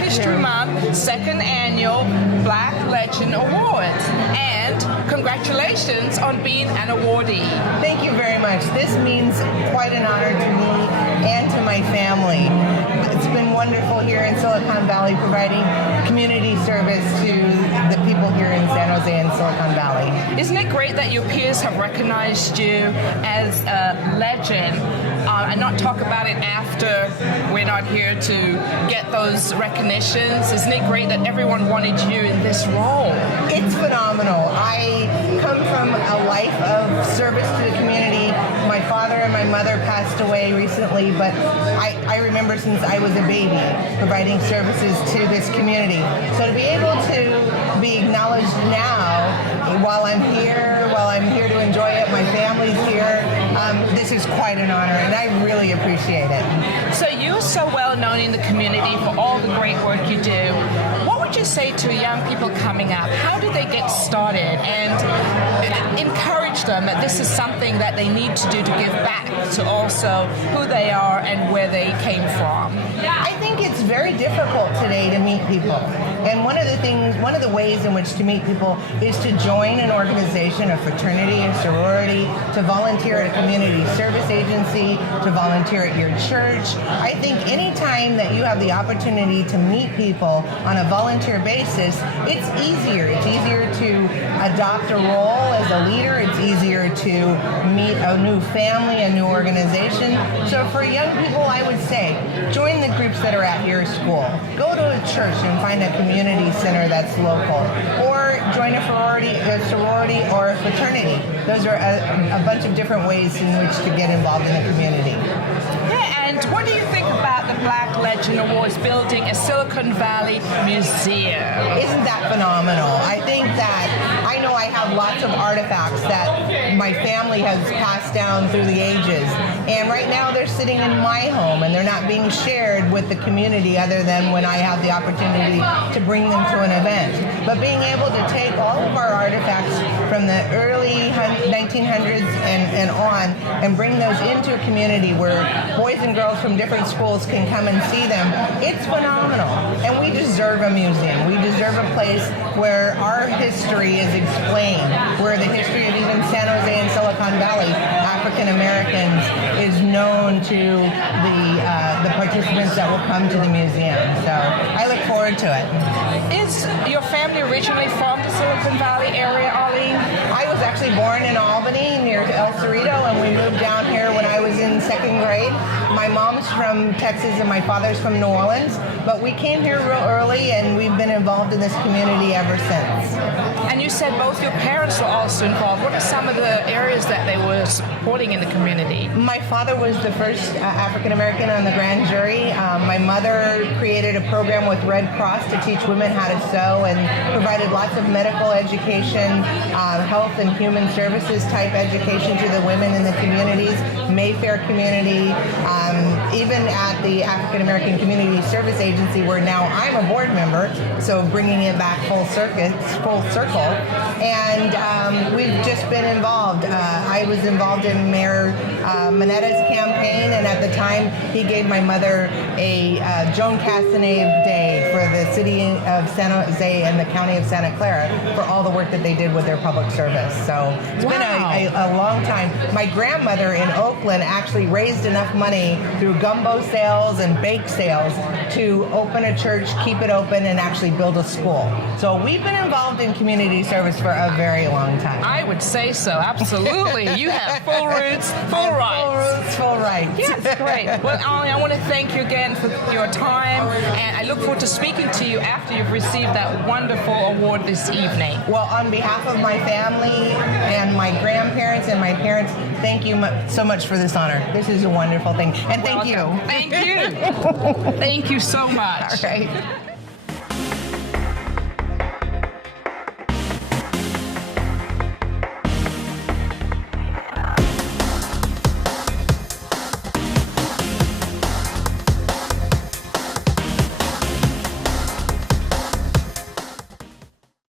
History Month second annual Black Legend Awards. And congratulations on being an awardee. Thank you very much. This means quite an honor to me and to my family. It's been wonderful here in Silicon Valley providing community service to the people here in San Jose and Silicon Valley. Isn't it great that your peers have recognized you as a legend and not talk about it after we're not here to get those recognitions? Isn't it great that everyone wanted you in this role? It's phenomenal. I come from a life of service to the community. My father and my mother passed away recently, but I remember since I was a baby providing services to this community. So to be able to be acknowledged now while I'm here to enjoy it, my family's here, this is quite an honor, and I really appreciate it. So you're so well known in the community for all the great work you do. What would you say to young people coming up? How do they get started and encourage them that this is something that they need to do to give back to also who they are and where they came from? I think it's very difficult today to meet people. And one of the ways in which to meet people is to join an organization, a fraternity, a sorority, to volunteer at a community service agency, to volunteer at your church. I think any time that you have the opportunity to meet people on a volunteer basis, it's easier. It's easier to adopt a role as a leader. It's easier to meet a new family, a new organization. So for young people, I would say, join the groups that are at your school. Go to a church and find a community center that's local. Or join a sorority or a fraternity. Those are a bunch of different ways in which to get involved in the community. Yeah, and what do you think about the Black Legend Awards building a Silicon Valley museum? Isn't that phenomenal? I think that I know I have lots of artifacts that my family has passed down through the ages. And right now they're sitting in my home and they're not being shared with the community other than when I have the opportunity to bring them to an event. But being able to take all of our artifacts from the early 1900s and on and bring those into a community where boys and girls from different schools can come and see them, it's phenomenal. And we deserve a museum. We deserve a place where our history is explained, where the history of even San Jose and Silicon Valley, African Americans, is known to the participants that will come to the museum. So I look forward to it. Is your family originally from the Silicon Valley area, Aileen? I was actually born in Albany near El Cerrito, and we moved down here when I was in second grade. My mom's from Texas and my father's from New Orleans, but we came here real early and we've been involved in this community ever since. And you said both your parents were also involved. What are some of the areas that they were supporting in the community? My father was the first African American on the grand jury. My mother created a program with Red Cross to teach women how to sew and provided lots of medical education, health and human services type education to the women in the communities, Mayfair community, even at the African American Community Service Agency where now I'm a board member, so bringing it back full circle. And we've just been involved. I was involved in Mayor Manetta's campaign, and at the time he gave my mother a Joan Casanave Day for the city of San Jose and the county of Santa Clara for all the work that they did with their public service. So it's been a long time. My grandmother in Oakland actually raised enough money through gumbo sales and bake sales to open a church, keep it open, and actually build a school. So we've been involved in community service for a very long time. I would say so, absolutely. You have full roots, full rights. Full roots, full rights. Yes, great. Well, Aileen, I want to thank you again for your time, and I look forward to speaking to you after you've received that wonderful award this evening. Well, on behalf of my family and my grandparents and my parents, thank you so much for this honor. This is a wonderful thing. And thank you. Thank you. Thank you so much. All right.